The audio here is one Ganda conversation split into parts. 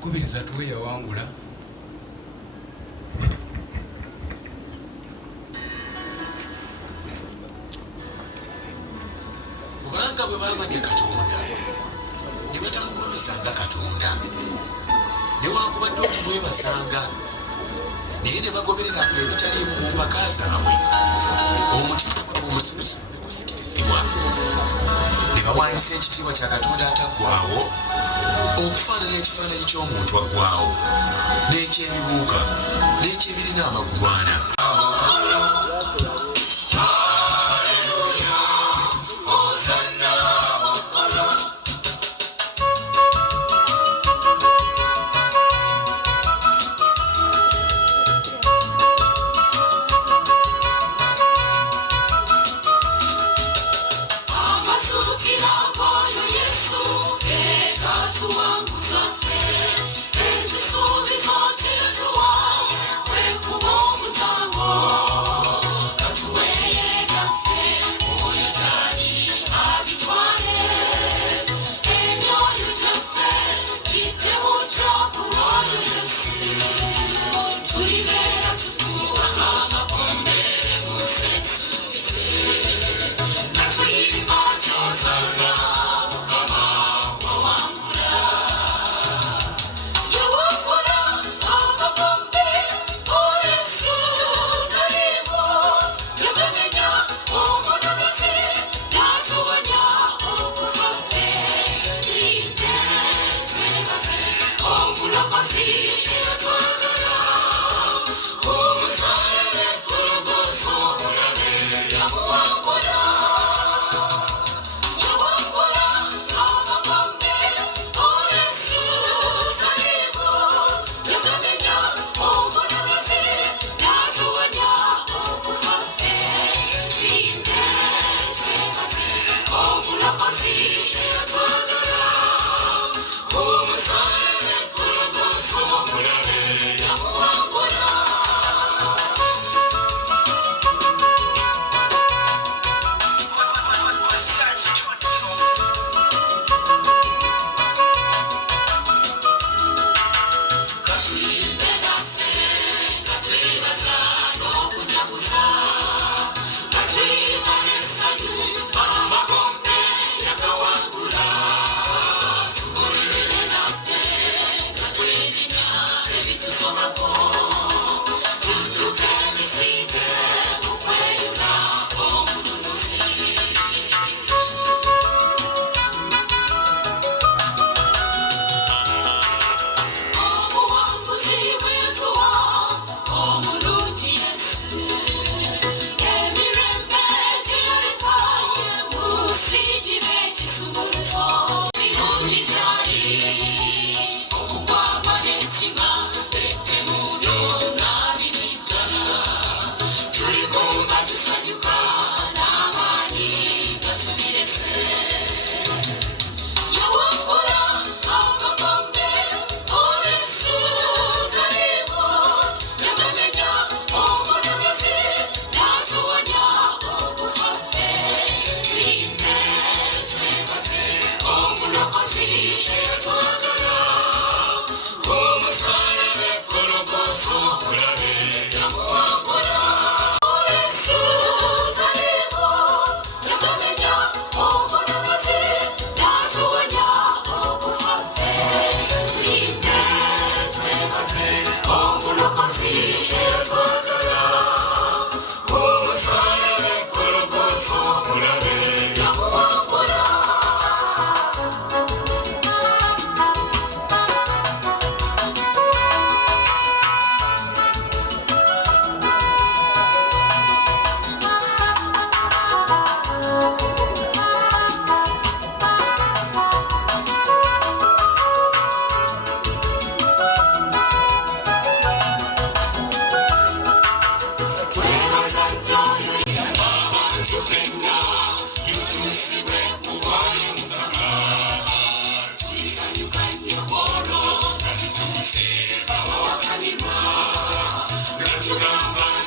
kubiriza tuwe yawangula kubanga bwe bamanya Katonda ne batamugulumizanga Katonda newakubadde okumwebasanga naye ne bagoberera ebitaliimu mu mpaka zaabwe omutima gwabwe omusirusiru ne gusikirizibwa ne bawaanyisa ekitiibwa kya Katonda ataggwaawo okufaanana ekifaananyi ky'omuntu aggwaawo n'ekyebibuuka n'ekyebirina amagulu ana. Wangu safe, echi subi zote tuwa, we kubomu zangu.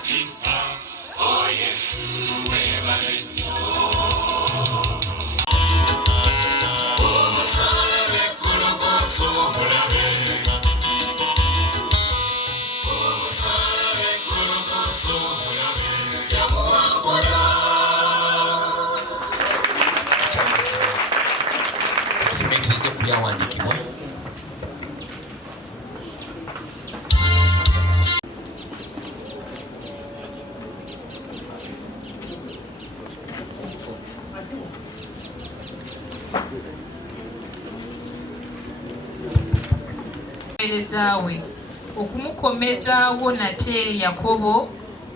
Oh yes, webale nnyo. Omusale Gologotha omulabe. Omusale Gologotha omulabe. Yamuwangula. Tufumitirize ku byawandiikibwa. we okumukomezaawo nate Yakobo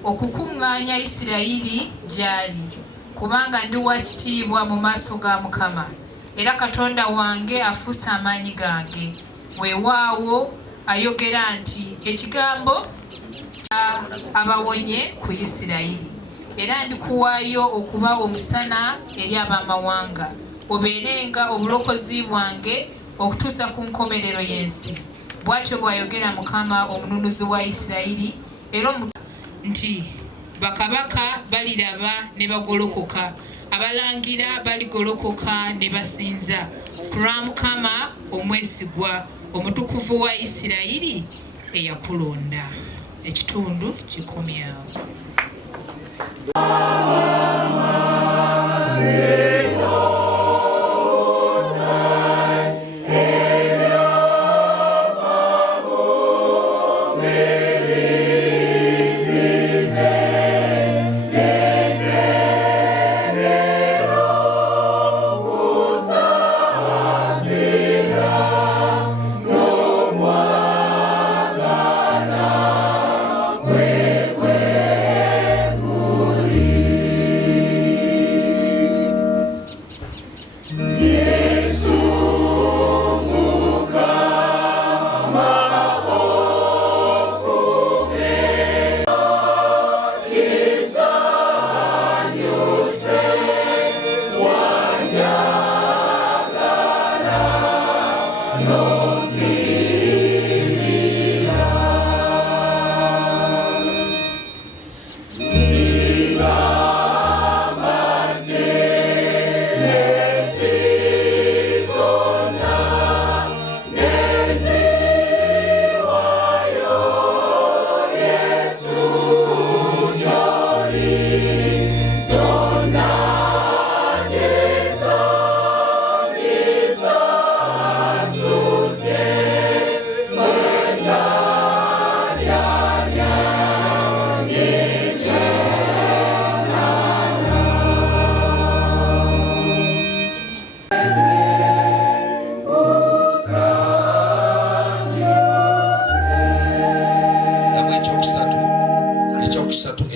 okukuŋŋaanya Isirayiri gy'ali kubanga ndi wa kitiibwa mu maaso ga Mukama era Katonda wange afuuse amaanyi gange. Weewaawo ayogera nti ekigambo abawonye ku Isirayiri era ndikuwaayo okuba omusana eri ab'amawanga obeerenga obulokozi bwange okutuusa ku nkomerero y'ensi. Bw'atyo bw'ayogera Mukama omununuzi wa Isirayiri era nti bakabaka baliraba ne bagolokoka, abalangira baligolokoka ne basinza ku lwa Mukama omwesigwa omutukuvu wa Isirayiri eyakulonda. Ekitundu kikomyawo.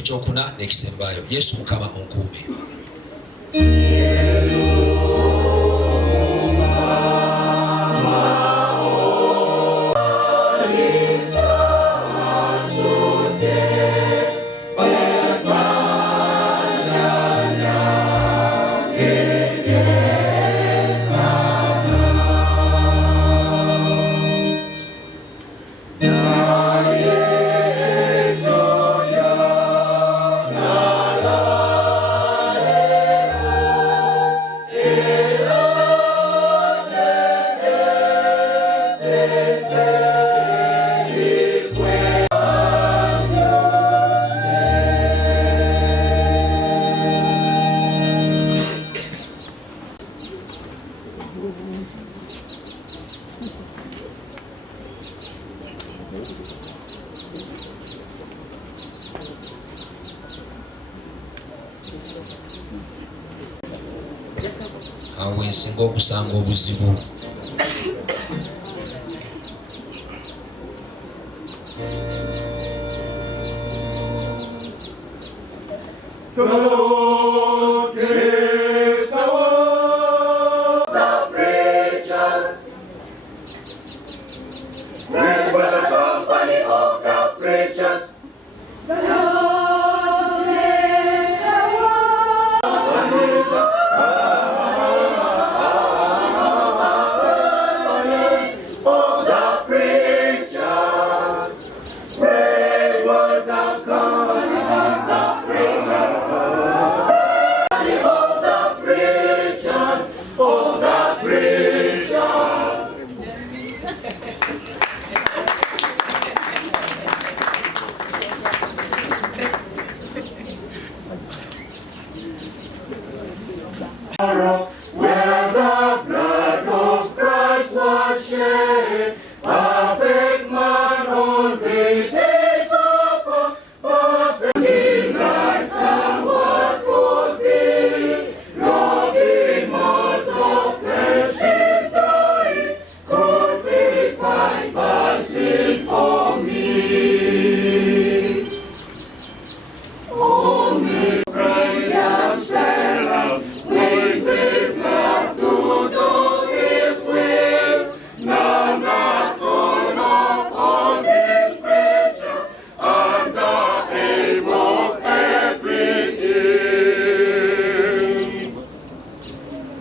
Ekyokuna n'ekisembayo. Yesu Mukama onkuume. Awo ensinga okusanga obuzibu. Praise was the company Where the blood of Christ was shed, perfect man on the day suffer, perfect in lifetime was fulfilled. Robbing not of flesh is dying, crucified by sin for me. Oh, me, bright and Sarah, we live love to do His will. None has gone off all His preachers, and the aim of every ill.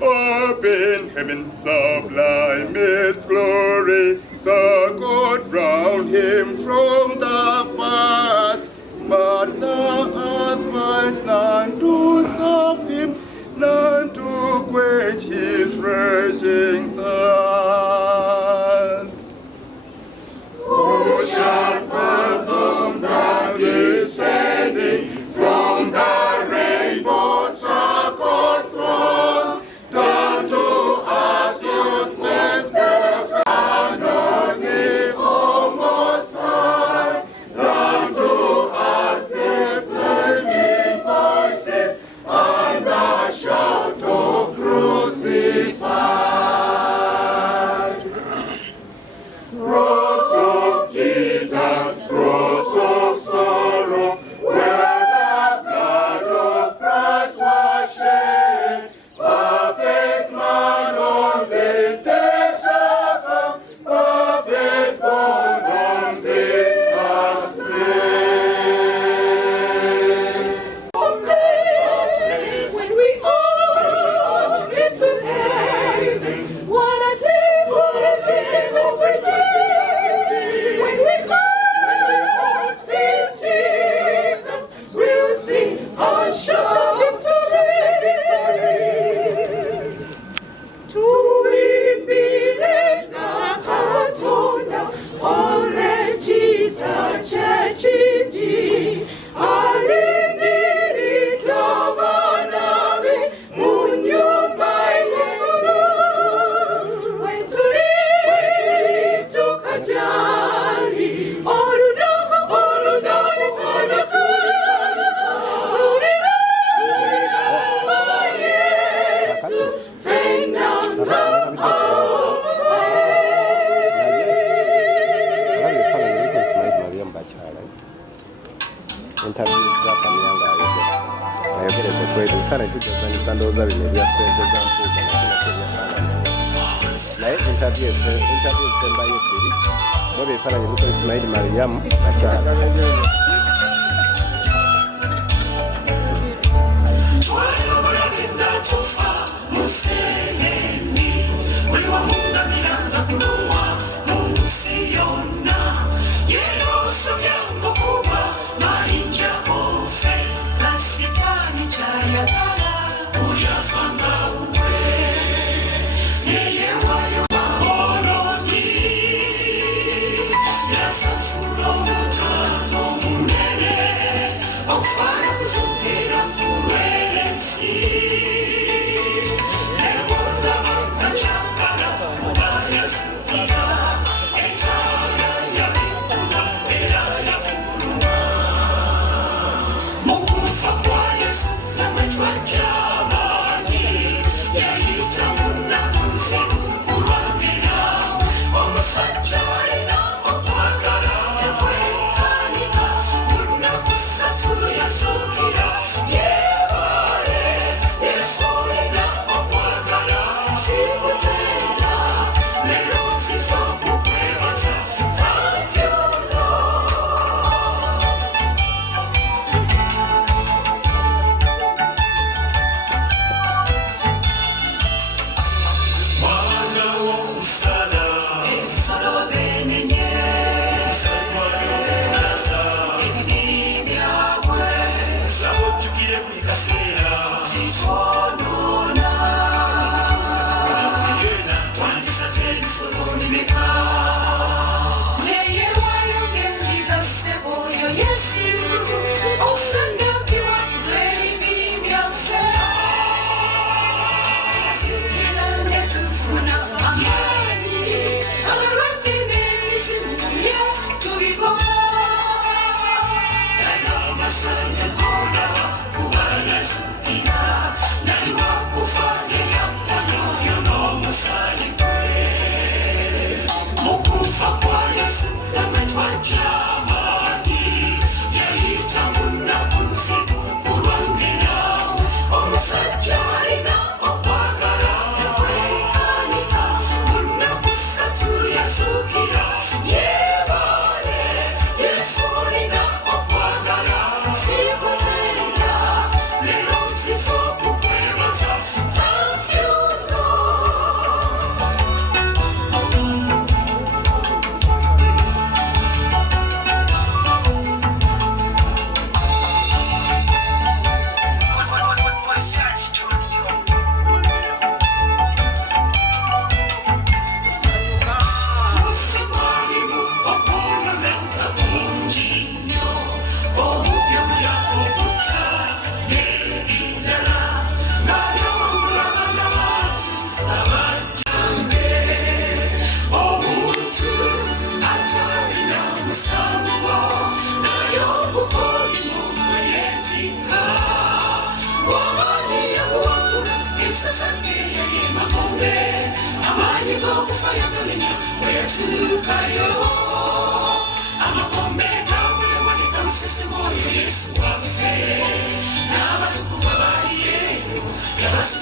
Up in heaven, sublimest glory, so good round Him from the first. But the earth finds none to serve Him, none to quench His raging thirst. Who shall fathom the descending from the rainbow circled throne, down to us useless perfect, and on the almost high, down to us the blazing voices and the shout of crucified. Cross of Jesus, cross of sorrow, where the blood of Christ was shed, perfect man on the day suffer, perfect God on the last day. When we all get to heaven, what a day, what a day, what we do. When we all see Jesus, we'll sing our shout victory, victory. Tuimbire na katona, ole Jesus chechiji, alinirita banawe, munyumba ilulu. Wetuli tukajali, oludali sana tuliramba Yesu, fenanga interviews z'akamyanga ayogereze kweli kana tujazanyisa ndoza bine bya sente za mpuga na kina kenya naye interview semba yepiri bobe fana nyiruko Ismail Mariam Bachara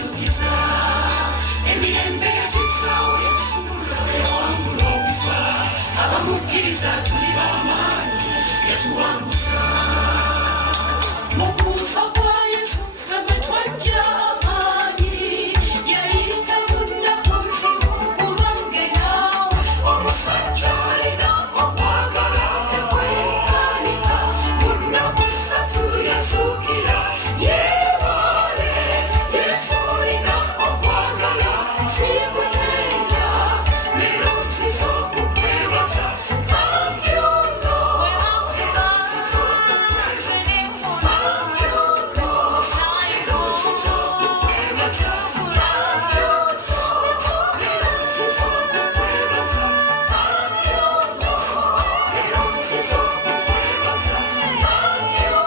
yasukiza emirembe yakisawo yesuuza wangu n'okufa abamukkiriza tuli b'amaanyi yatuwanguza mu kufa kwa Yesu ffe twajja amaanyi yayita mu nnaku nzibu kulwange naawe omusajja alina okwagala tekwekanika mu nnaku ssatu yasuukira yeebaale Yesu olina okwagala sikutenda leero nziza okukwebaza thank you Lord era nziza okukwebaza thank you Lord era nziza okukwebaza thank you Lord era nziza okukwebaza thank you Lord era nziza okukwebaza thank you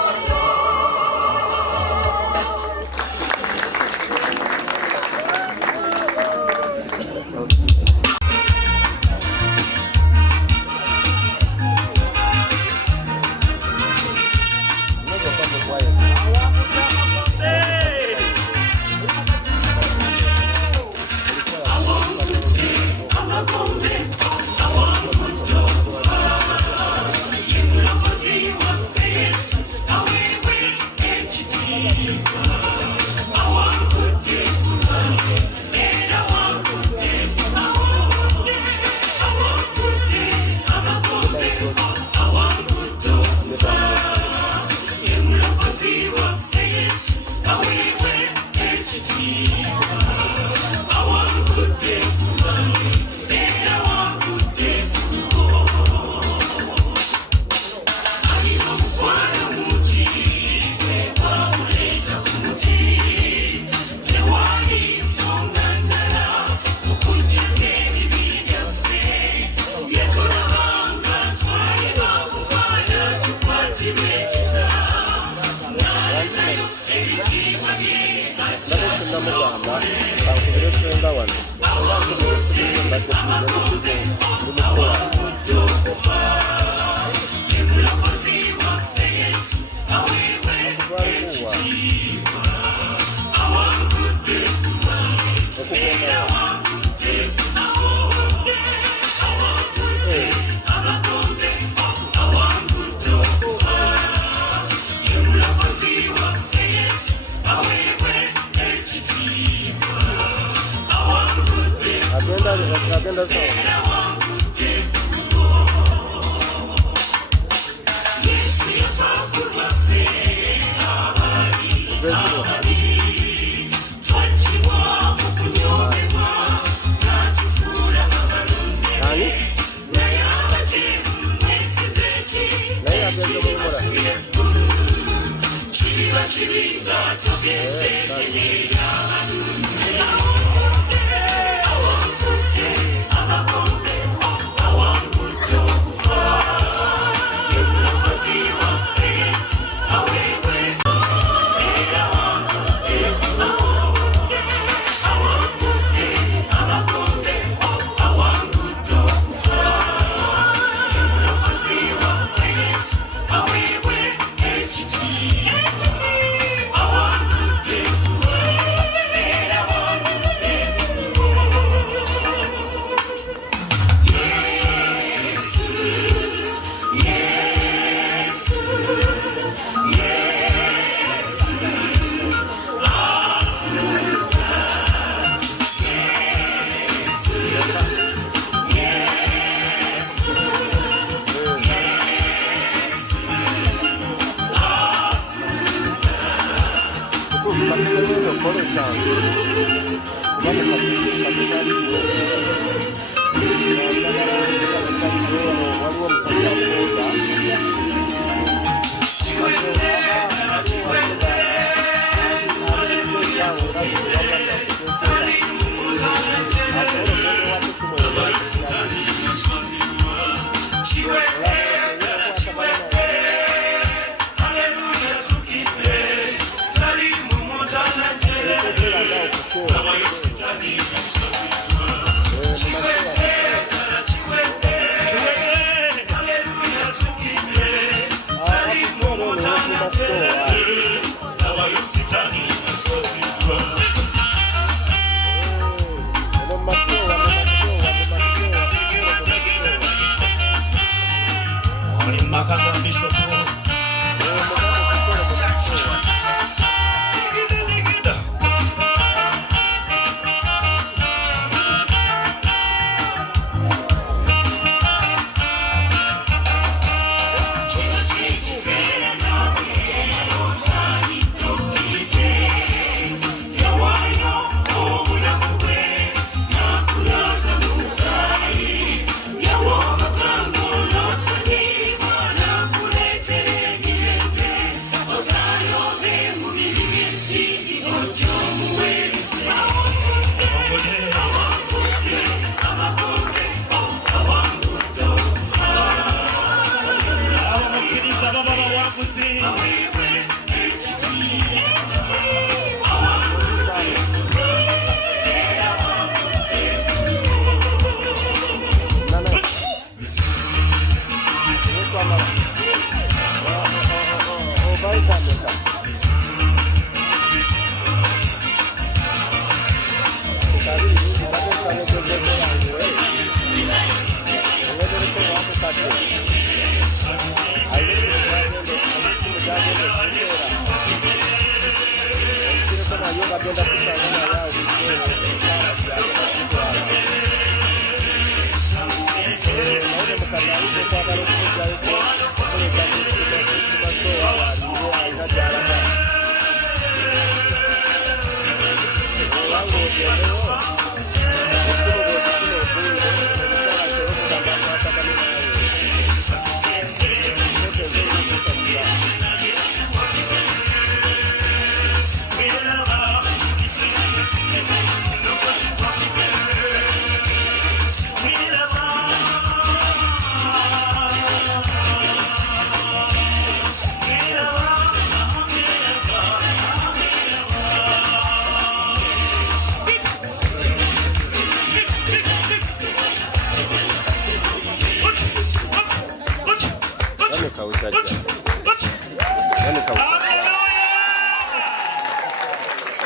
bagenda kusanga yao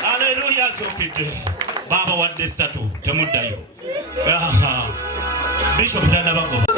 Hallelujah zokide baba wa desatu temudayo Bishop Dana Bango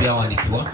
Kuyawandikiwa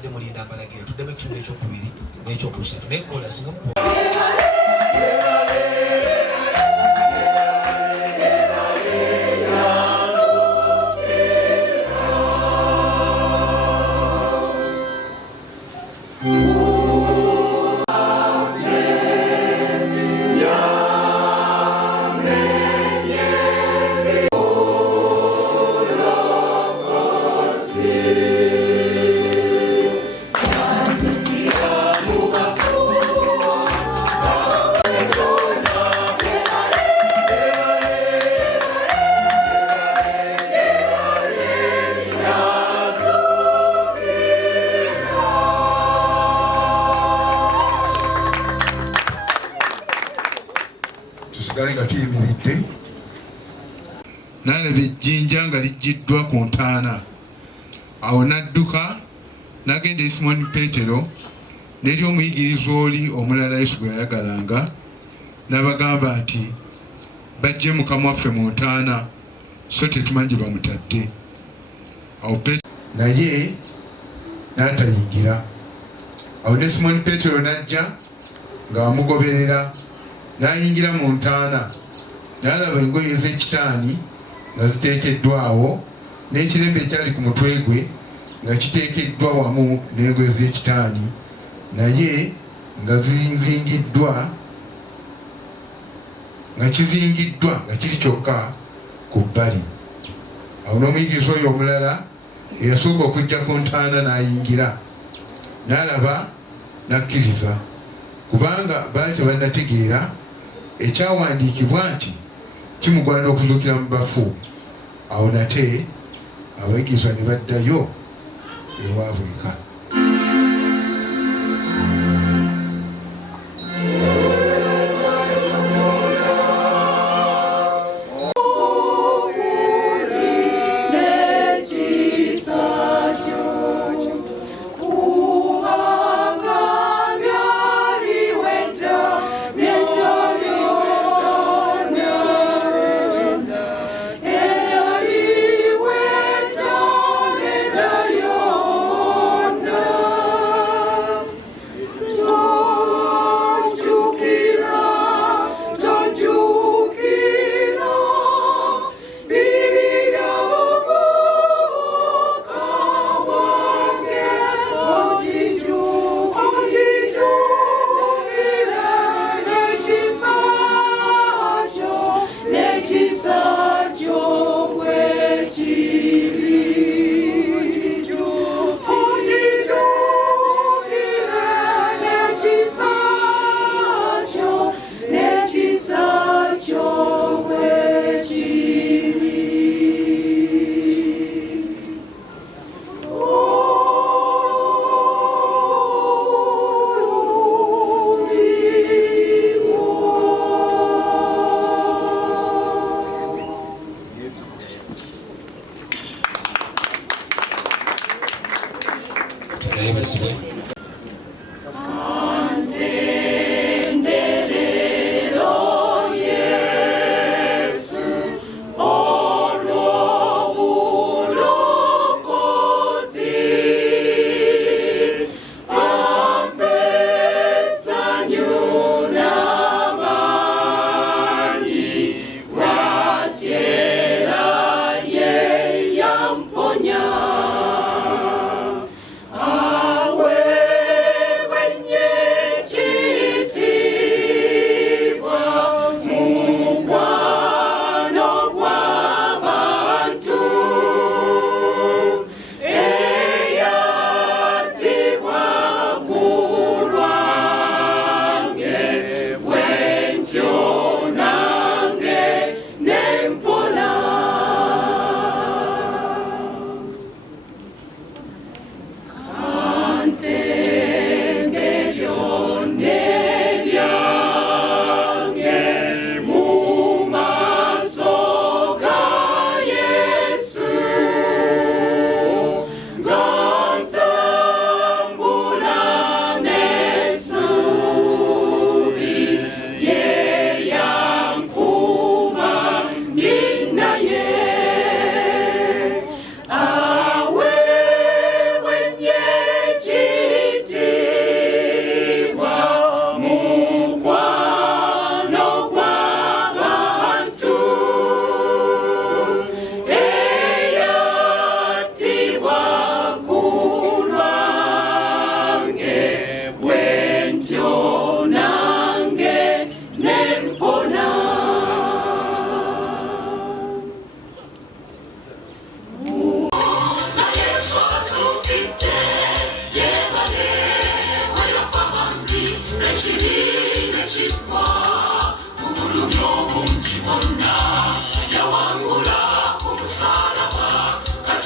mubadde mulinda amalagiro tuddemu ekitundu ekyokubiri n'ekyokusatu nekola singa nalaba ejjinja nga lijjiddwa ku ntaana. Awo n'adduka n'agenda eri Simoni Peetero n'eri omuyigiriza oli omulala Yesu gwe yayagalanga n'abagamba nti bajje Mukama waffe mu ntaana so tetumanyi gye bamutadde. Awo Peetero naye n'atayingira. Awo ne Simoni Peetero n'ajja ng'amugoberera n'ayingira mu ntaana n'alaba engoye z'ekitaani nga ziteekeddwawo n'ekirembe ekyali ku mutwe gwe nga kiteekeddwa wamu n'engoye z'ekitaani naye nga kizingiddwa nga kiri kyokka ku bbali. Awo n'omuyigiriza oyo omulala eyasooka okujja ku ntaana n'ayingira n'alaba n'akkiriza kubanga baali tebannategeera ekyawandiikibwa nti kimugwana okuzuukira mu bafu. Awo nate abayigirizwa ne baddayo ewaabwe eka. Awe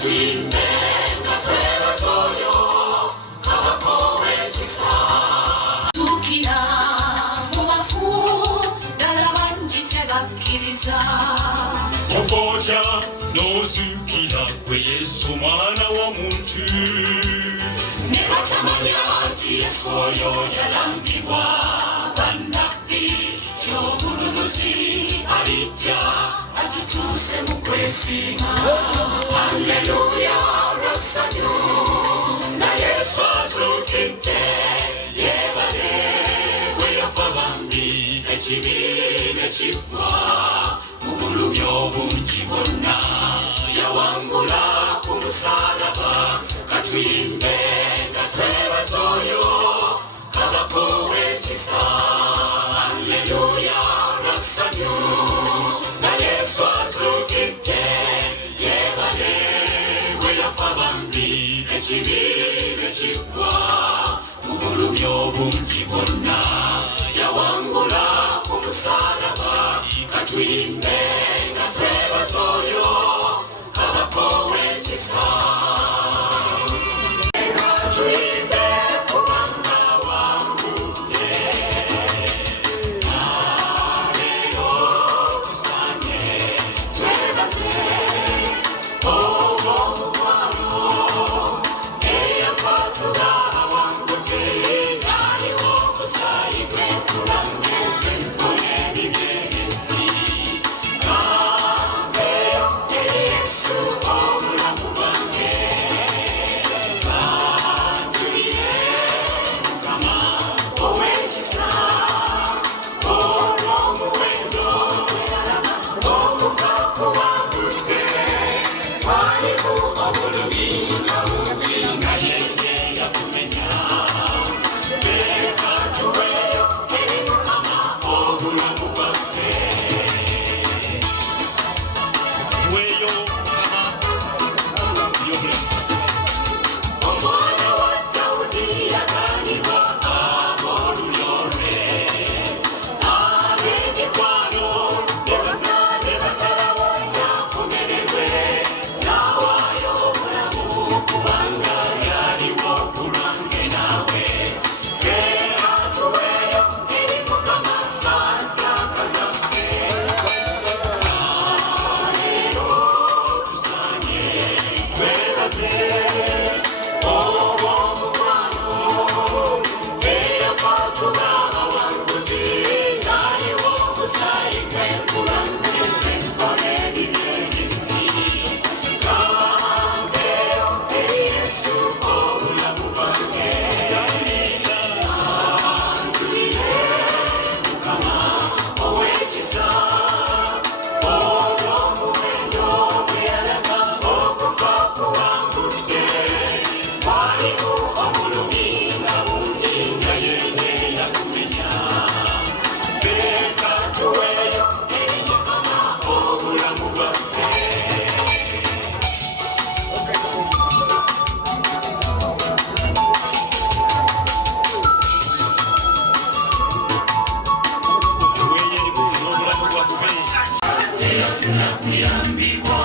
katuyimbe nga twebazoyo kabakowe ekisa tukira mu bafu ddala bangi tebakkiriza okoja n'ozuukira gwe Yesu omwana w'omuntu ne batamanya nti Yesu oyo yalambibwa bannabbi ky'obululuzi alijja atutuuse mu kwesiima alleluya lwasanyu na Yesu azuukidde yeebale bwe yafa bambi ekibi ne kiggwa mu bulumi obungi bwonna yawangula ku musaalaba katuyimbe nga twebaza oyo kabaka w'ekisa alleluya lwasanyu na Yesu azuukidde yeebale bwe yafa bambi ekibi ne kiggwa mu bulumi obungi bwonna yawangula ku musaalaba katuyimbe nga twebaza oyo kabaka w'ekisa katuyimbe kubanga wangudde aleero tusaanye twebaze omukwano eyafa tubawanguzi aliwo omusaayi gwe kubangenze mpone ebiby'ensi kampeyo eri Yesu obulamu bwange banjulire Mukama ow'ekisa olw'omuwendo gwe yalaba okufa kuwangudde walimu obulumi nga bungi nga yeye yakumenya feka tuweeyo eri Mukama obulamu bwaffe tuweeyo Mukama by'obulamu omwana wa Dawudi yaganyibwa ab'olulyo lwe ab'emikwano ne basalawo yakomererwe n'awaayo obulamu kubanga yaliwo kulwange naawe ffe atuweeyo eri Mukama saddaaka zaffe aleero tusaanye twebaze obw'omukwano eyafa tuba abawanguzi aliwo omusaayi gwe kubangenze mpone ebiby'ensi kampeyo eri Yesu obulamu bwange anjulire Mukama ow'ekisa olw'omuwendo gwe yalaga okufa kuwangudde walimu obulumi nga bungi nga yeye yakumenya ffe katuweeyo eri Mukama obulamu bwaffe tuweeyo eri obulamu bwaffe teyafuna kuyambibwa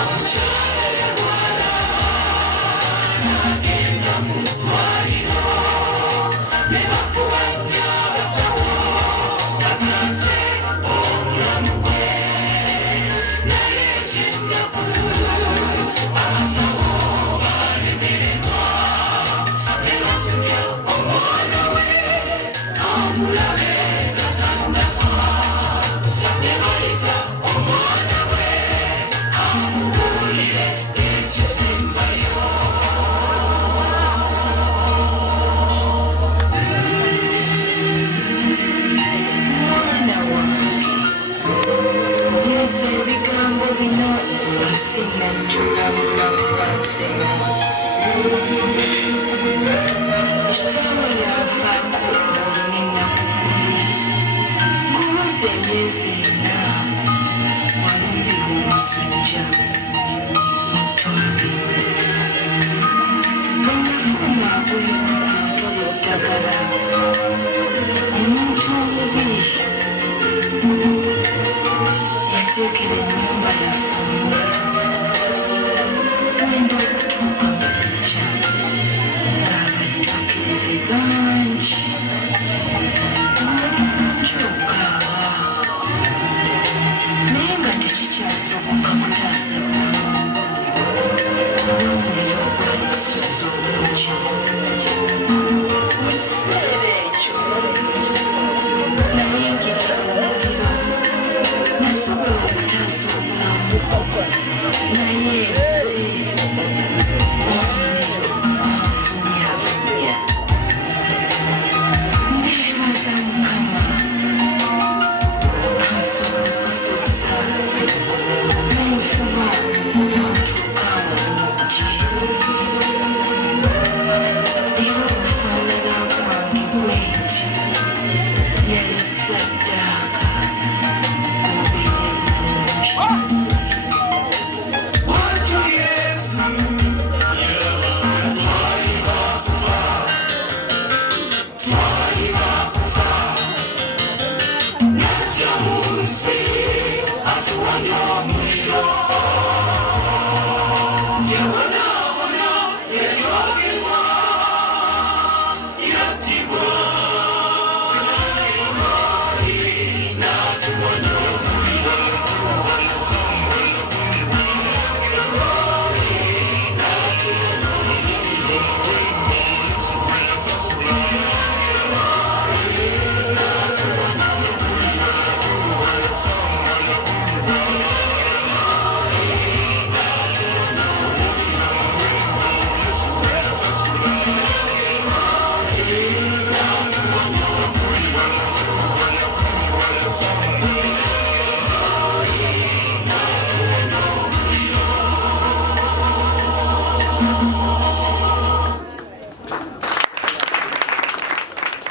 omukyala yalwala n'agenda mu ddwaliro ne bafuba nnyo abasawo bataase obulamu bwe naye ekyennaku abasawo balemererwa ne batumya omwana we amulabe nga tannafa ne bayita omwana we amubuulire ekisembayo mwana wange yesa ebigambo bino nga sinnajjula bulamu bwansi kitaawe yanfaako olunennaku kumaze emyezi 4 walumbibwa omusujja mutwale bwenafuluma bweru ku ntolo ddagala omuntu omubi tuteekera ennyumba yaffe omwoto wenda okutuuka mu nkya ng'abajjukirize bangi kyokaawa naye nga tekikyasoboka kutaasa olw'omuliro ogwali gususse obungi mu kiseera ekyo nayingira omuliro nasobola okutaasa obulamu naye nze omuliro anfunyafunya neebaza mukama ansobozesesa nenfuba n'otuuka abalungi era okufaanana kwange bwenti yali saddaaka mubiri mulungi watu yesu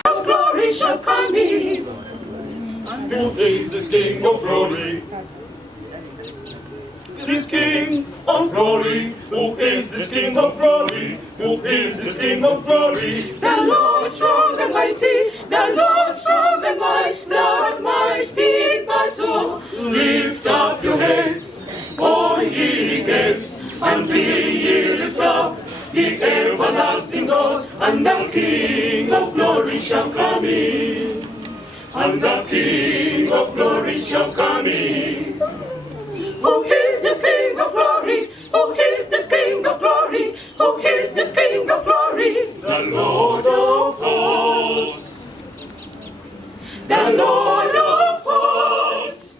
of glory shall come in. Who is this King of glory? This King of glory. Who is this King of glory? Who is this King of glory? The Lord strong and mighty, the Lord strong and mighty, the mighty in battle. Lift up your heads, all ye gates, and be ye lifted up, ye everlasting doors, and the King of glory shall come in. And the King of glory shall come in. Who is this King of glory? Who is this King of glory? Who is this King of glory? The Lord of hosts. The Lord of hosts.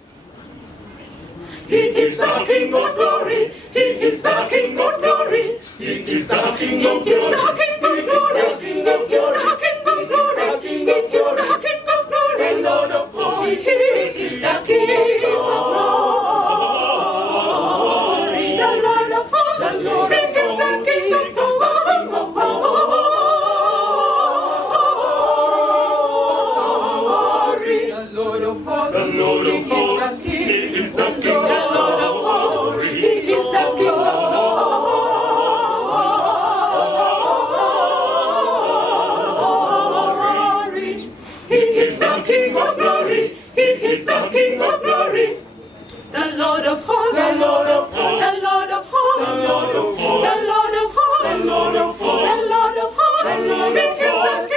He is the King of glory. He is the King of glory. He is the King of He is glory. the King of glory. He is the King of glory. He is the King of glory. The Lord of hosts. He is the King of glory. The Lord of hosts. He is the King of glory. The Lord of hosts. The Lord of hosts. He is the King of glory. He is the King of glory. He is the King of glory. He is the King of glory. The Lord of hosts. The Lord of hosts. The Lord of hosts. The Lord of hosts. The Lord of hosts. The Lord of hosts. The Lord of hosts. The Lord of hosts.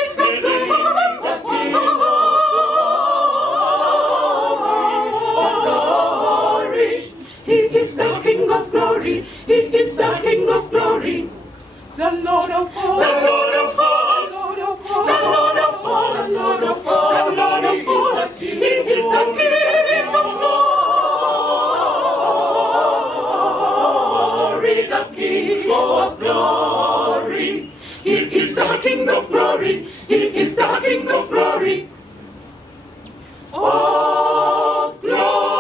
He is the King of glory. He is the King of glory. He is the King of glory. The Lord of hosts. The Lord of hosts. The Lord of hosts. The Lord of hosts. The Lord of hosts. He is the King of glory. The King of glory. He is the King of glory. He is the King of glory. Of glory.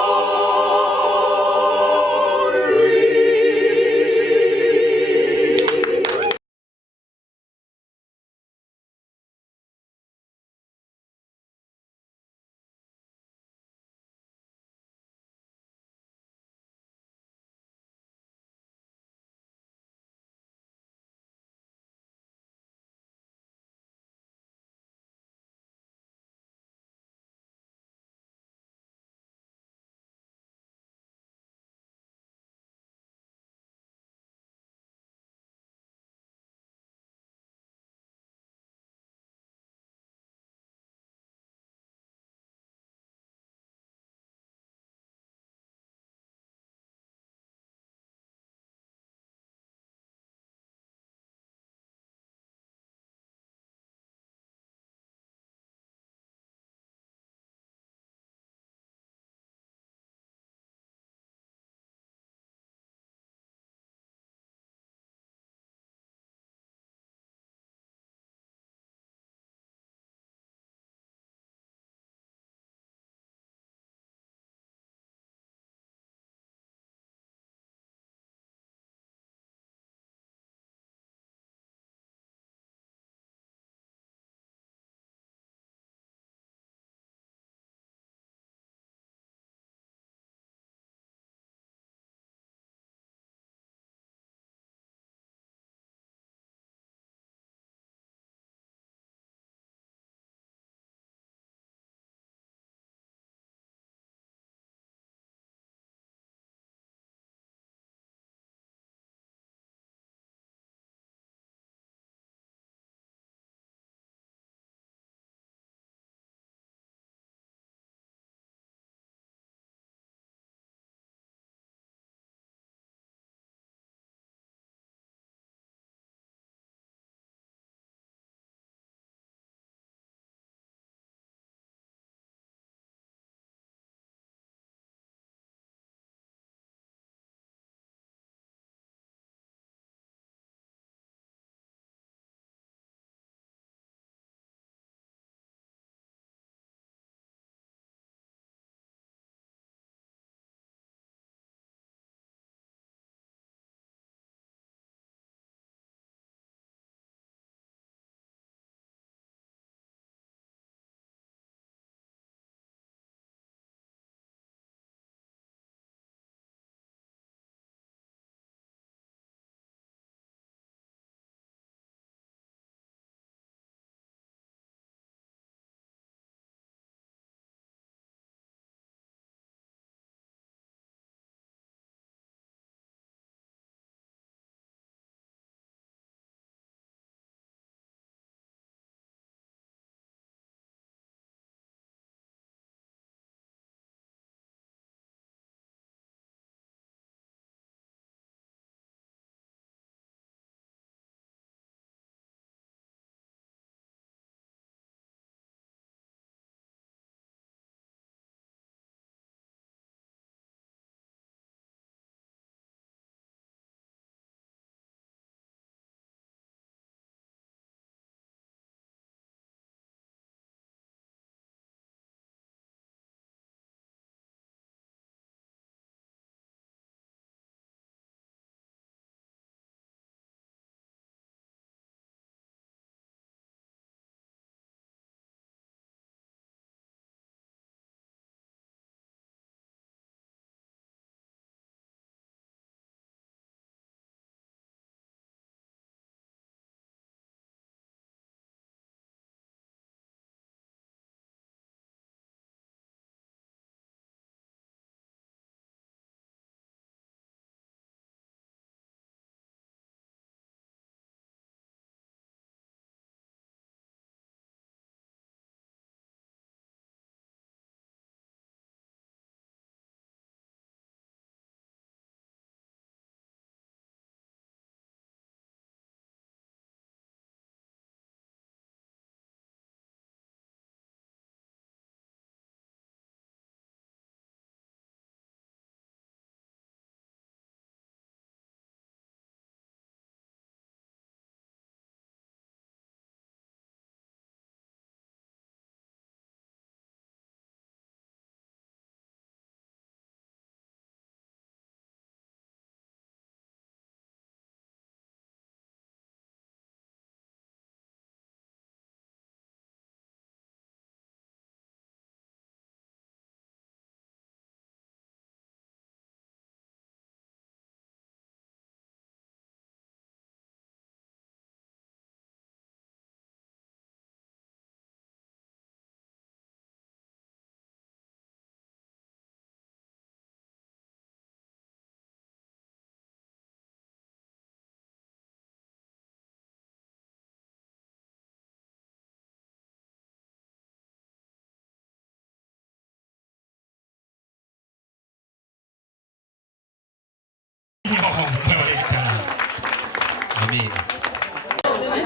Amen.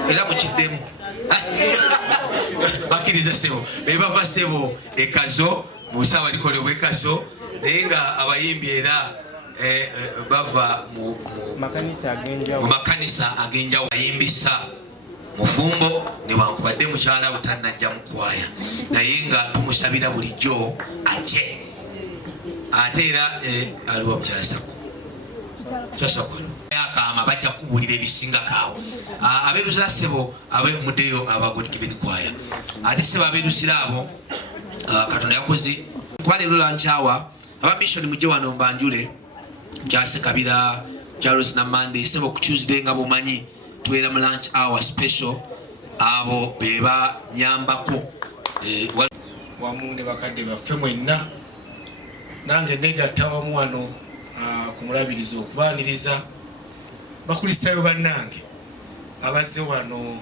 Era mukiddemu. Bakiriza sebo. Bebava sebo ekazo musawa likolebwa ekazo naye nga abayimbi era bava mu makanisa agenjawo bayimbisa mufumbo newankubadde mukyala butannajja mukwaya naye nga tumusabira bulijjo aje ate era aliwa mukyasako akama bajja kuwulira ebisingakaawo abeeruza sebo abemuddeyo aba God Given Choir ate sebo abeeruzira abo Katonda yakoze kuba leero lankyawa aba mission mujje wano mbanjule Jase Kabira Charles na Monday sebo ku Tuesday nga bumanyi tuera mu lunch hour special abo beba nyambako wamunde bakadde baffe mwenna nange negattawa mu wano kumulabiriza okubaniriza bakristaayo bannange abazze wano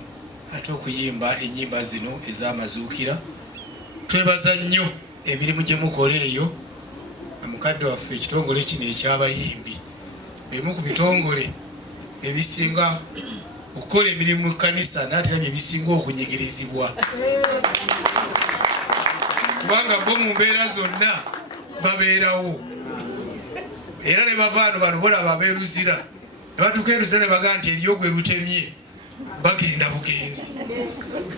ate okuyimba ennyimba zino ez'amazuukira twebaza nnyo emirimu gye mukola eyo mukadde waffe ekitongole kino ekyabayimbi bimu ku bitongole ebisinga okukola emirimu mu kanisa naate nabyo ebisinga okunyigirizibwa kubanga bo mu mbeera zonna babeerawo era ne bavaano bano bolaba abeeruzira ne batuuka eruzira ne bagaa nti eryogwe lutemye bagenda bugenzi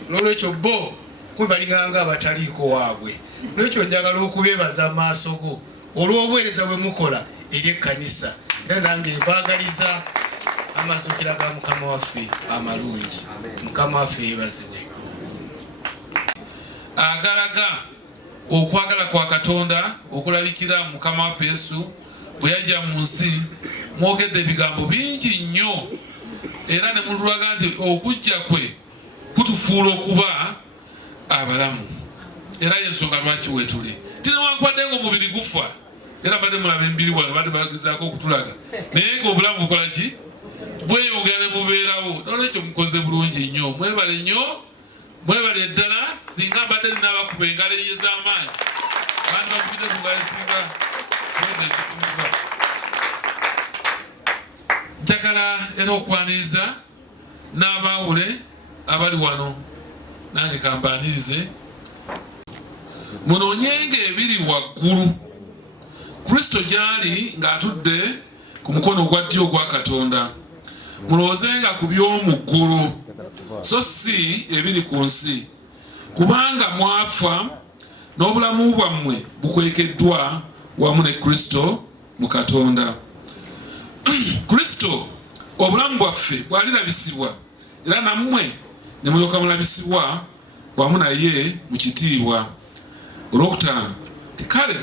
n'olwekyo bo kuba balinganga abataliiko waabwe n'olwekyo njagala okubeebaza mu maaso go olw'obuweereza bwe mukola eri ekkanisa era nange mbaagaliza amazuukira ga mukama waffe amalungi mukama waffe yeebazibwe agalaga okwagala kwa Katonda okulabikira mukama waffe Yesu bwe yajja mu nsi mwogedde ebigambo bingi nnyo era ne mululaga nti okujja kwe kutufuula okuba abalamu era yensonga lwaki wetuli tinawankubadde ng'omubiri gufa era badde mulaba embiri wano badde bagezaako okutulaga naye ng'obulamu bukola ki bweyongera ne bubeerawo nolwekyo mukoze bulungi nnyo mwebale nnyo mwebale ddala singa mbadde ninabakuba engalo ez'amaanyi bandi bakubidde ku ngalo esinga ezikuba njagala era okwaniriza n'abaawule abali wano nange kambanirize munoonyenga ebiri waggulu Kristo gyali ng'atudde ku mukono ogwa ddyo ogwa Katonda mulowoozenga ku by'omu ggulu so si ebiri ku nsi kubanga mwafa n'obulamu bwammwe bukwekeddwa wamu ne Kristo mu Katonda. Kristo obulamu bwaffe bwalirabisibwa era nammwe ne mulyoka mulabisibwa wamu naye mu kitiibwa. Olwokutaano kale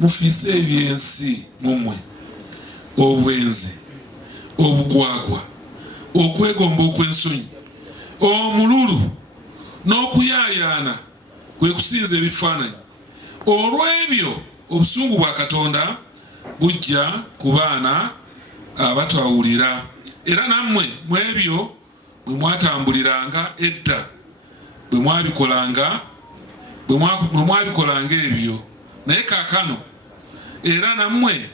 mufiise ebyensi mummwe obwenzi obugwagwa okwegomba okw'ensonyi omululu n'okuyaayaana kwe kusinza ebifaananyi olw'ebyo obusungu bwa Katonda bujja ku baana abatawulira era nammwe mu ebyo bwe mwatambuliranga edda bwe mwabikolanga ebyo naye kaakano era nammwe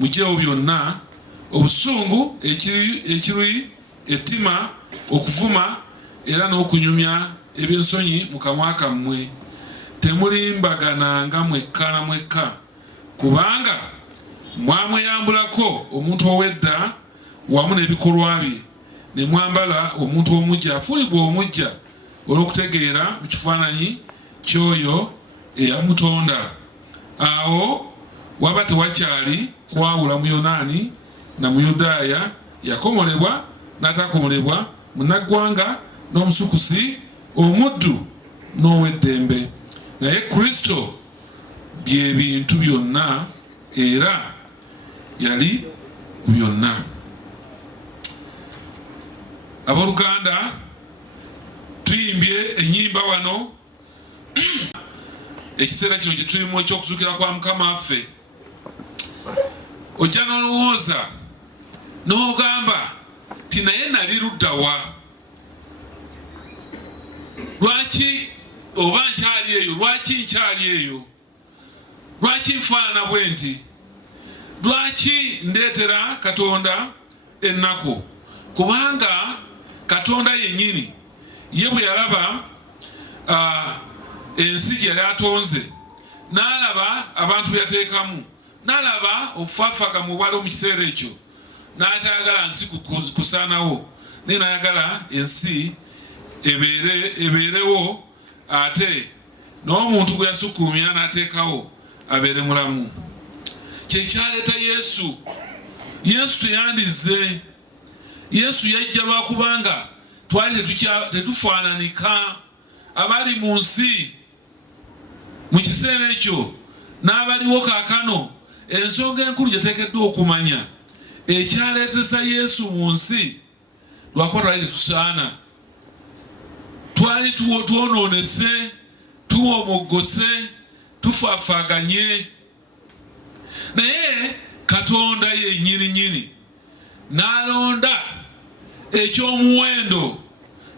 mugyewo byonna obusungu ekiruyi ettima okuvuma era n'okunyumya ebyensonyi mu kamwa kammwe temulimbagananga mwekka na mwekka kubanga mwamweyambulako omuntu ow'edda wamu n'ebikolwa bye ne mwambala omuntu omujja afuulibwa omujja olw'okutegeera mu kifaananyi ky'oyo eyamutonda. Awo waba tewakyali kwawula Muyonaani na Muyudaaya, yakomolebwa n'atakomolebwa, munnaggwanga n'omusukusi, omuddu n'ow'eddembe, naye Kristo bye bintu byonna era yali mu byonna. Abooluganda, tuyimbye ennyimba wano ekiseera kino kye tulimu ekyokuzuukira kwa Mukama waffe. Ojja n'olowooza n'ogamba ti naye nali ludda wa? Lwaki oba nkyali eyo? Lwaki nkyali eyo? Lwaki nfaanana bwe nti? Lwaki ndeetera Katonda ennaku? Kubanga Katonda yennyini ye bwe yalaba ensi gye yali atonze, n'alaba abantu bye yateekamu, n'alaba obufaafaga mu bwalo mu kiseera ekyo, n'atayagala nsi kusaanawo, naye n'ayagala ensi ebeerewo, ate n'omuntu gwe yasukuumya n'ateekawo abeere mulamu. Kye kyaleeta Yesu. Yesu teyandize. Yesu yajja lwakubanga twali tetufaananika abali mu nsi mu kiseera ekyo n'abaliwo kaakano. Ensonga enkulu gye teekeddwa okumanya, ekyaleetesa Yesu mu nsi lwakuba twali tetusaana, twali twonoonese, tuwomoggose, tufaafaaganye. Naye Katonda yennyini n'alonda ekyomuwendo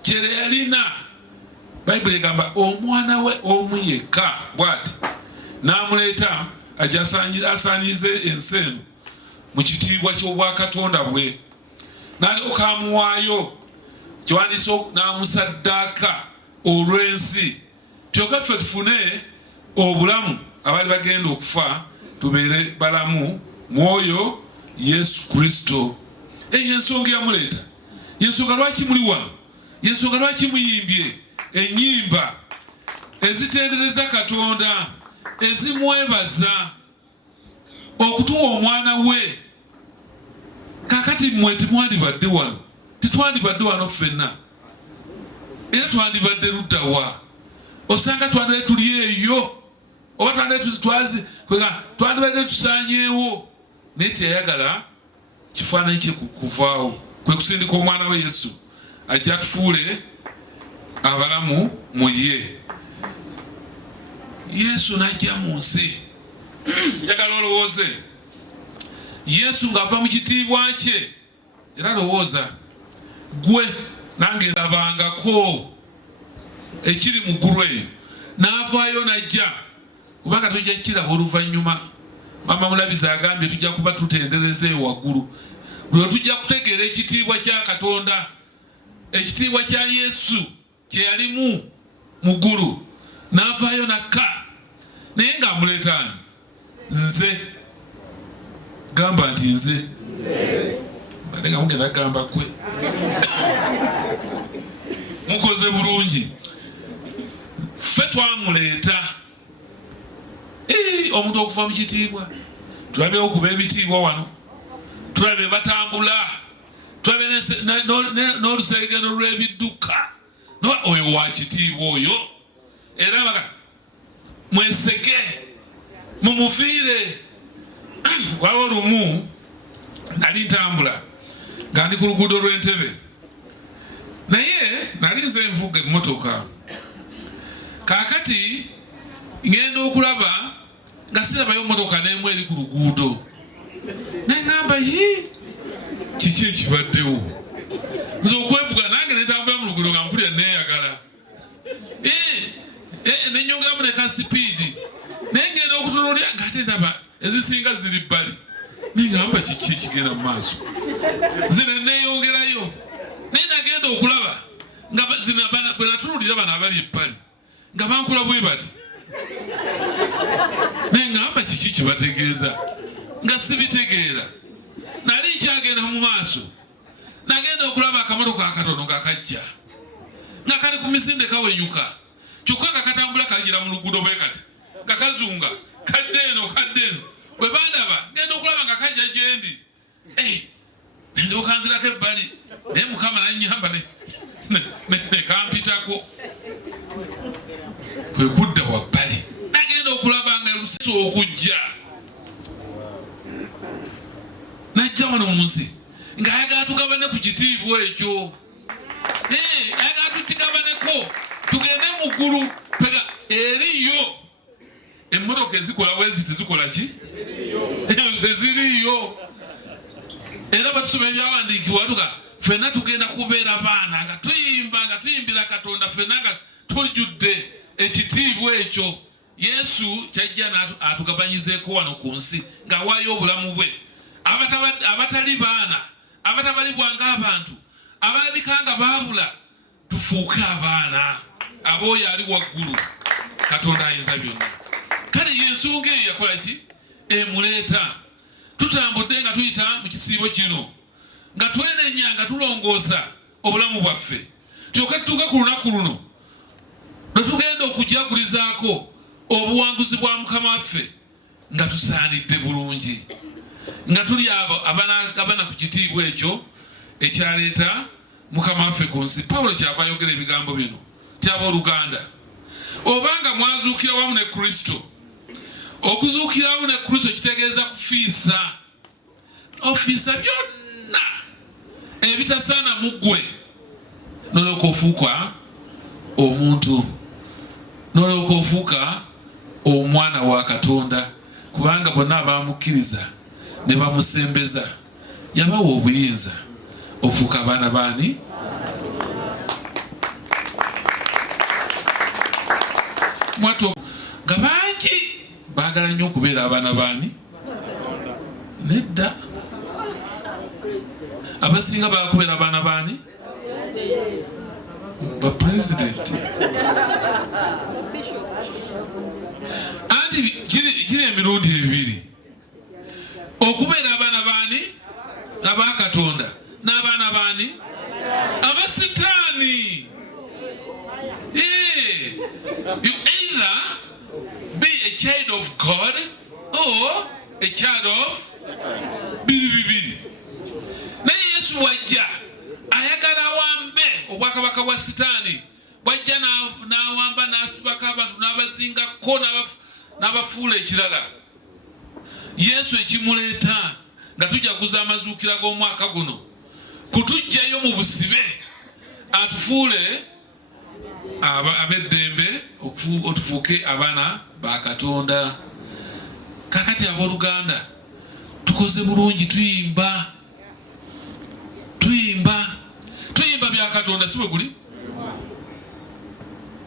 kyere yalina. Bayibuli egamba omwana we omu yekka bw'ati n'amuleeta ajja asaanyize ensi eno mu kitiibwa ky'obwakatonda bwe, n'alyoka amuwaayo kiwandiise n'amusaddaaka olw'ensi, kyokka ffe tufune obulamu abali bagenda okufa tubeere balamu mwoyo Yesu Kristo. Eyo ensonga yamuleeta. Yensonga lwaki muli wano, yensonga lwaki muyimbye ennyimba ezitendereza Katonda, ezimwebaza okutuwa omwana we. Kakati mmwe temwandibadde wano, tetwandibadde wano ffenna, era twandibadde luddawa? Osanga twandibadde tuli eyo, oba twandibadde tusaanyeewo, naye teyayagala kifaananyi kye kuvaawo, kwe kusindika omwana we Yesu ajja tufuule abalamu mu ye. Yesu n'ajja mu nsi. Njagala olowooze Yesu ng'ava mu kitiibwa kye, era lowooza gwe nange ndabangako ekiri mu ggulu eyo, n'avaayo n'ajja, kubanga tujja kiraba oluvannyuma. Mama Mulabizi agambye tujja kuba tutendereza eyo waggulu, lwe tujja kutegeera ekitiibwa kya Katonda, ekitiibwa kya Yesu kye yalimu mu ggulu, n'avaayo nakka. Naye ng'amuleetaani nze, gamba nti nze mbadde nga mugenda kugamba kwe mukoze bulungi. Ffe twamuleeta omuntu okuva mu kitiibwa. Tulabyewo kuba ebitiibwa wano, tulabye batambula, tulabye n'oluseegendo lw'ebidduka. Oyo wa kitiibwa oyo, era baga mweseke mumufiire. Waliwo lumu nali ntambula nga ndi ku luguudo lw'Entebbe, naye nali nze nvuga emmotoka. Kaakati ngenda okulaba nga sirabayo mmotoka n'emu eri ku luguudo, naye ngamba kiki ekibaddewo? Nze okwevuga nange netambula mu luguudo nga mpulira neeyagala, nenyongeramu ne ka sipiidi, naye ngenda okutunuulira ng'ate ndaba ezisinga ziri bbali, naye ngamba kiki ekigenda mu maaso. Zino neeyongerayo, naye nagenda okulaba nga bwe natunuulira bano abali ebbali nga bankola bwe bati, naye ngamba kiki kibategeeza nga sibitegeera. Nali nkyagenda mu maaso, nagenda okulaba akamotoka akatono nga kajja nga kali ku misinde kawenyuka, kyokka nga katambula kagira mu luguudo bwe kati nga kazunga kadde eno. Bwe bandaba ngenda okulaba nga kajja gyendi, ndooka nzirako ebbali, naye Mukama nannyamba ne kampitako. Kwe kudda wabbali, nagenda okulaba nga lusisi okujja, najja wano mu nsi ng'ayagala tugabane ku kitiibwa ekyo. Ayagala tukigabaneko tugende mu ggulu. Pega eriyo emmotoka ezikola bwezi tezikola ki? Eziriyo. Era batusoma ebyawandiikibwa tuga ffenna tugenda kubeera baana nga tuyimbira Katonda, ffenna nga tujjudde ekitiibwa ekyo Yesu kyajja atugabanyizeeko wano ku nsi ng'awaayo obulamu bwe abatali baana abatabalibwanga abantu abalabika nga baabula tufuuke abaana ab'oyo ali waggulu Katonda ayinza byonna. Kale y'ensonga eyo yakola ki emuleeta tutambudde nga tuyita mu kisiibo kino nga twenenya nga tulongoosa obulamu bwaffe kyokka tutuuka ku lunaku luno lwe tugenda okujagulizaako obuwanguzi bwa Mukama waffe nga tusaanidde bulungi nga tuli abo abana ku kitiibwa ekyo ekyaleeta Mukama waffe ku nsi. Pawulo kyava ayogera ebigambo bino tyaba oluganda obanga mwazuukira wamu ne Kristo. Okuzuukira wamu ne Kristo kitegeeza kufiisa ofiisa byonna ebitasaana mu ggwe n'olyoka ofuuka omuntu n'olyoka ofuuka omwana wa Katonda kubanga bonna abamukkiriza ne bamusembeza yabawa obuyinza ofuuka abaana baani mwato nga bangi baagala nnyo okubeera abaana baani nedda abasinga baakubeera abaana baani ba president anti kiri emirundi ebiri okubeera abaana baani aba Katonda n'abaana baani aba Sitaani. You either be a child of God or a child of bibiri. Naye Yesu wajja ayagala wambe obwakabaka bwa Sitaani bwajja n'awamba n'asibako abantu n'abazingako n'abafuula ekirala. Yesu ekimuleeta nga tujaguza amazuukira g'omwaka guno kutujjayo mu busibe atufuule ab'eddembe otufuuke abaana ba Katonda. Kakati abooluganda tukoze bulungi tuyimba bya Katonda si bwe guli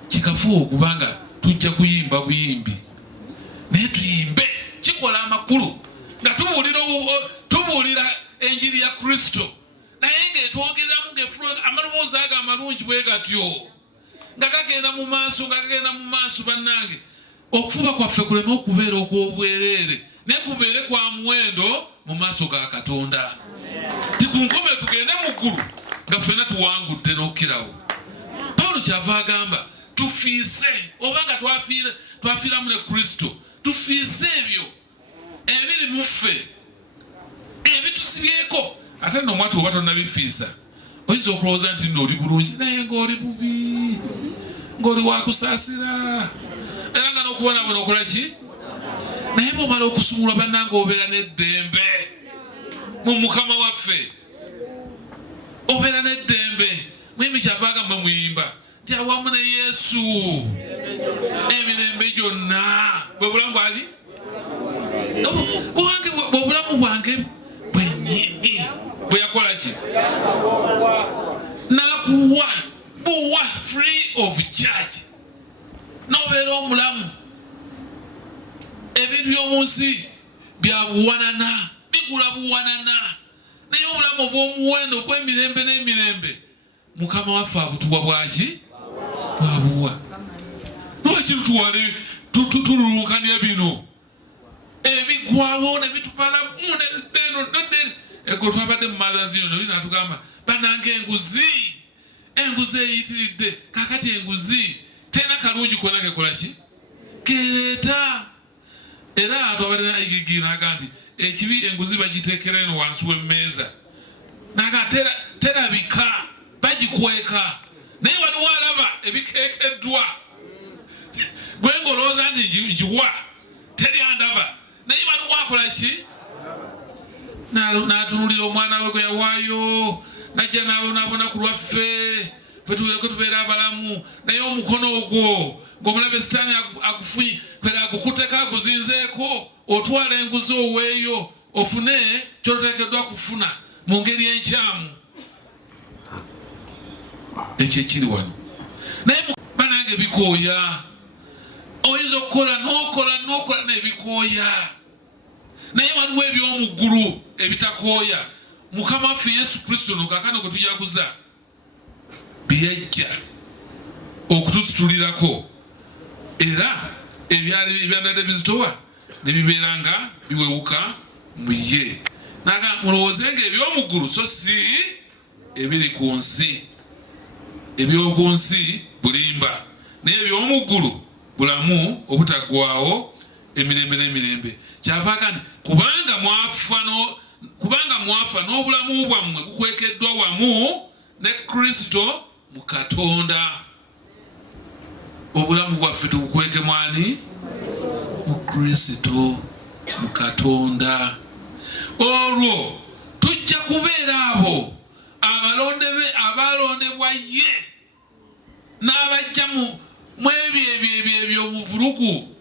kikafuuwa okubanga tujja kuyimba buyimbi naye tuyimbe kikola amakulu nga tubuulira enjiri ya Kristo naye ng'etwogereramu ng'efulula amaloboozi ago amalungi bwe gatyo nga gagenda mu maaso bannange okufuba kwaffe kuleme okubeera okw'obwereere naye kubeere kwa muwendo mu maaso ga Katonda. Tikunkome tugende mu ggulu nga ffenna tuwangudde n'okkirawo. Pawulo kyava agamba tufiise obanga twafiiramu ne Kristo tufiise ebyo ebiri mu ffe ebitusibyeko ate nno omwatu oba tonnabifiisa oyinza okulowooza nti nno oli bulungi naye ng'oli bubi ng'oli wakusaasira era nga n'okubonabona okola ki naye bw'omala okusumulwa bannanga obeera n'eddembe mu Mukama waffe obeera n'eddembe. Mwimi kyavaaga mwe muyimba nti awamu ne Yesu emirembe gyonna bwe bulamu bwali obulamu bwange bwennyini bwe yakola ki n'akuwa buwa free of charge n'obeera omulamu. Ebintu by'omu nsi bya buwanana bigula buwanana naye obulamu obw'omuwendo bw'emirembe n'emirembe Mukama waffe abutuwa bwaki bwabuwa. Lwaki tutuwale tululunkanira bino ebigwawo ne bitupalamu ego twabadde mu magazi yono natugamba bananga enguzi eyitiridde kakati enguzi tena kalungi kona kekola ki kereeta era twabadde nayigigira nti ekibi enguzi bagiteekera eno wansi w'emmeeza naga terabika bagikweka naye waliwo alaba ebikeekeddwa gwe ng'olowooza nti njiwa teri andaba naye waliwo akola ki n'atunulira omwana we gwe yawaayo najja n'abonabona ku lwaffe ffe tubeera abalamu naye omukono ogwo ng'omulabe Sitaani agukuteka aguzinzeeko otwala enguzi oweeyo ofune ky'oteekeddwa kufuna mu ngeri enkyamu. Ekyo ekiri wano naye banange bikooya oyinza n'okola n'ebikooya naye waliwo eby'omuggulu ebitakooya Mukama waffe Yesu Kristo kaakano gwe tujaguza byajja okutusitulirako era ebyandadde bizitowa ne bibeera nga biwewuka mu ye naga mulowoozenga eby'omuggulu so si ebiri ku nsi eby'oku nsi bulimba naye eby'omuggulu bulamu obutaggwaawo emirembe n'emirembe kyavaaga nti kubanga mwafa n'obulamu bwammwe bukwekeddwa wamu ne Kristo mu Katonda obulamu bwaffe tubukweke mwani mu Kristo mu Katonda olwo tujja kubeera abo abalondebwa ye n'abajja mu ebyo muvulugu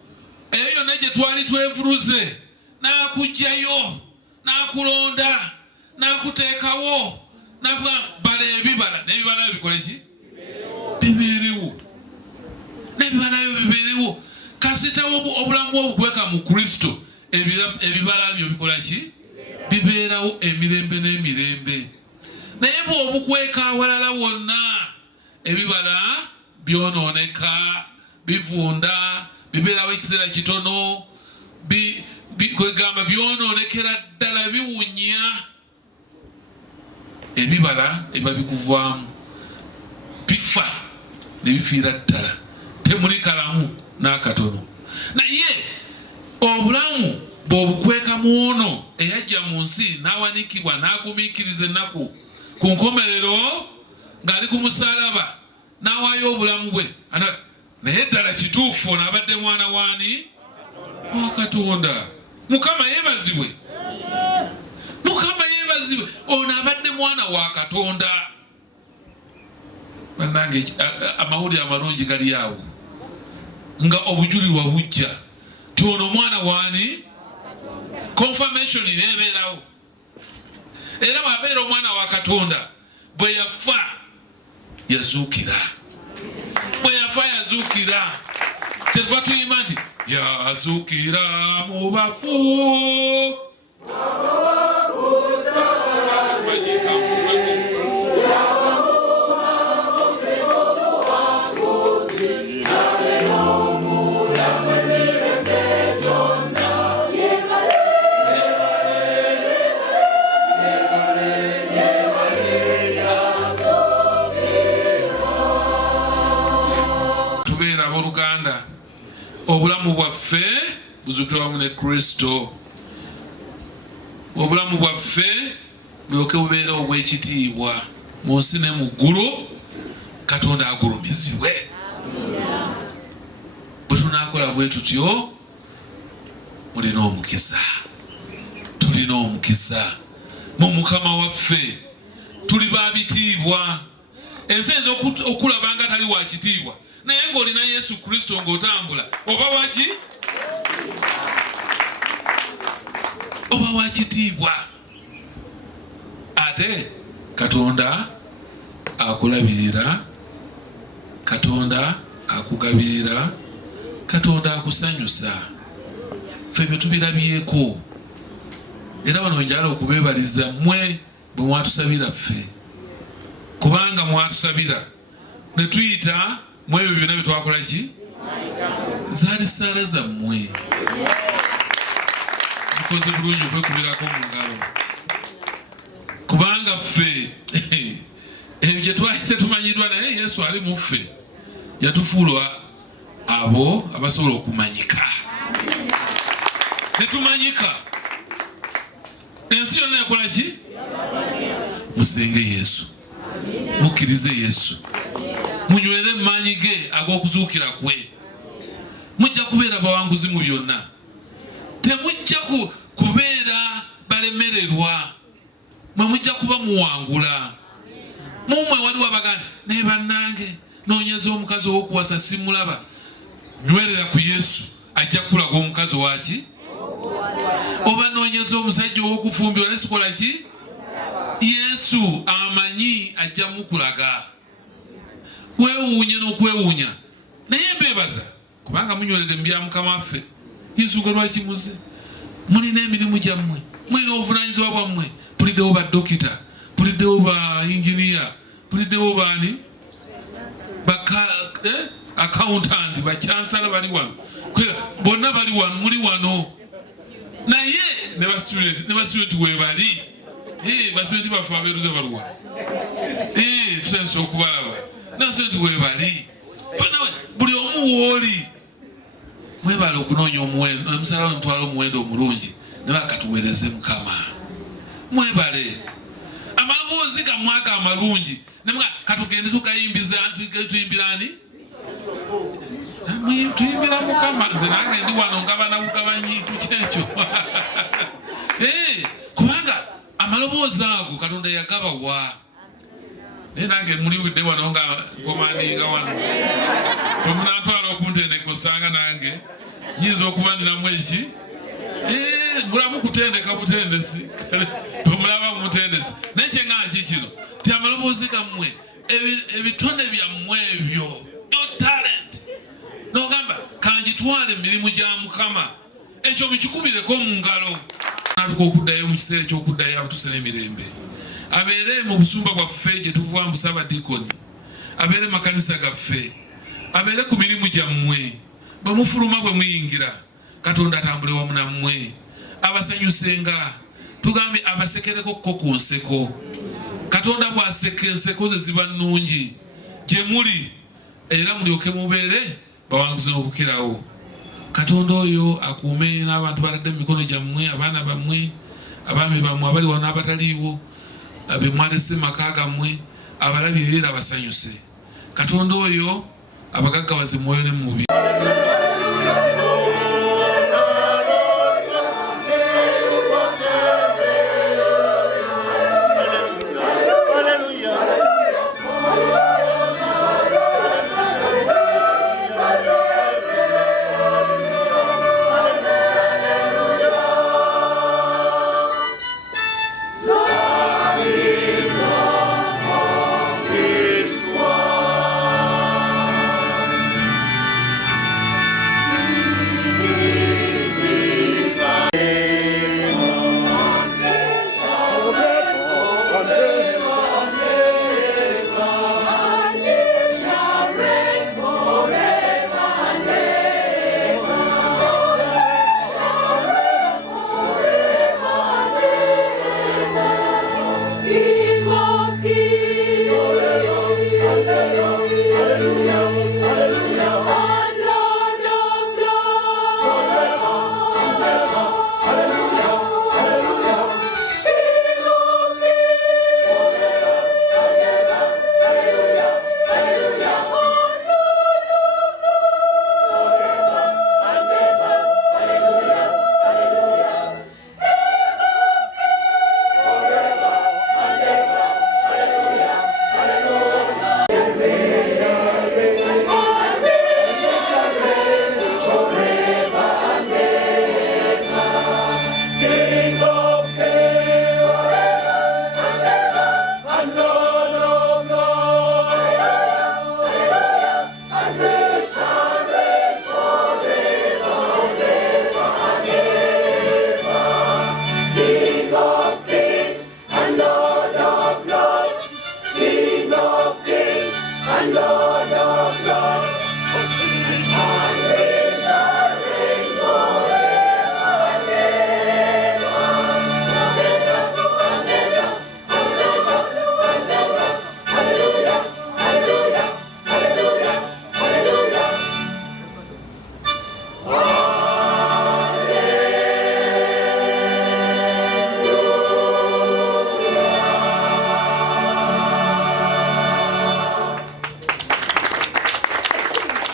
eyo yonna gye twali twevuluze n'akugjayo n'akulonda n'akuteekawo bala ebibala n'ebibala bikole ki bibeerewo n'ebibala byo bibeerewo kasitawo obulamu obukweka mu Kristo ebibala byo bikola ki bibeerawo emirembe n'emirembe naye bw'obukweka awalala wonna ebibala byonooneka bivunda bibeerawo ekiseera kitono kwegamba byonoonekera ddala biwunya ebibala eba bikuvaamu bifa ne bifiira ddala temuli kalamu n'akatono naye obulamu bw'obukweka mu ono eyajja mu nsi n'awanikibwa n'agumiikiriza ennaku ku nkomerero ng'ali ku musaalaba n'awaayo obulamu bwe naye ddala kituufu ono abadde mwana waani wa Katonda Mukama yeebazibwe ono abadde mwana wa Katonda bannange amawulire amalungi gali awo nga obujulirwa bujja ti ono mwana waani confirmation nebeerawo era bw'abeera omwana wa Katonda bwe yafa yazuukira kyetuva tuyimba nti yazuukira mu bafu obulamu bwaffe buzuukira wamu ne Kristo obulamu bwaffe bulyoke bubeere obw'ekitiibwa mu nsi ne mu ggulu Katonda agulumizibwe bwe tunaakola bwe tutyo tulina omukisa mu Mukama waffe tuli ba bitiibwa ensi eyinza okulaba nga tali wa kitiibwa naye ng'olina Yesu Kristo ng'otambula oba wa kitiibwa ate Katonda akulabirira Katonda akugabirira Katonda akusanyusa ffe bye tubirabyeko era wano njala okubeebaliza mmwe bwe mwatusabira ffe kubanga mwatusabira ne tuyita mu ebyo byonna bye twakola ki zaali ssaala zammwe mukoze bulungi okwekubirako mu ngalo kubanga ffe ebyo gye twali tetumanyiddwa naye Yesu ali mu ffe yatufuula abo abasobola okumanyika netumanyika ensi yonna yakola ki musenge Yesu mukkirize Yesu munywere maanyi ge ag'okuzuukira kwe mujja kubeera bawanguzi mu byonna temujja kubeera balemererwa mwe mujja kuba muwangula mumwe waliwo abaganda naye bannange noonyeza omukazi ow'okuwasa simulaba nywerera ku Yesu ajja kukulaga omukazi waki oba noonyeza omusajja ow'okufumbirwa nesikola ki Yesu amanyi ajja mukulaga weewuunye n'okwewuunya naye mbeebaza kubanga munywelere mbya mukama waffe yesuka lwaki muze mulina emirimu gyammwe mulina obuvunaanyizibwa bwammwe puliddewo badokita puliddewo ba inginiya puliddewo baani accountant bakyansala bali wano bonna bali wano muli wano naye ne bastudenti webali bastudenti baffe abeeruze baluwa tusensa okubalaba nabastudenti webali buli omu wooli mwebale okunoonya omusala mutwala omuwendo omulungi ne bakatuweereze mukama mwebale amaloboozi gamwaka amalungi katugende tuyimbirani tuyimbira mukama nze nange ndi wano ngabana bugabanyi ku kyekyo kubanga amaloboozi ago katonda yagaba wa naye nange muliwidde wano nga nkomandinga wano tomunatwala okuntendeka osanga nange nyinza okuba ninamu eki mulamu kutendeka butendesi tomulaba mutendesi naye kyeŋŋaki kino ti amaloboozi gammwe ebitone byammwe ebyo your talent nogamba kanjitwale emirimu gya mukama ekyo mukikubireko mu ngalo natuka okuddayo mu kiseera ekyokuddayo abatuse n'emirembe abeere mu busumba bwaffe gye tuva mu Busaabadiikoni abeere makanisa gaffe abeere ku mirimu gyammwe bwe mufuluma bwe muyingira katonda atambule wamu nammwe abasanyusenga tugambye abasekereko kko ku nseko katonda bw'aseka enseko ze ziba nnungi gye muli era mulyoke mubeere bawanguzi n'okukirawo katonda oyo akuume n'abantu baladde mu mikono gyammwe abaana bammwe abaami bammwe abali wano abataliiwo be mwalese maka gammwe abalabirira abasanyuse katonda oyo abagaggawaze mwoyo ne mubiri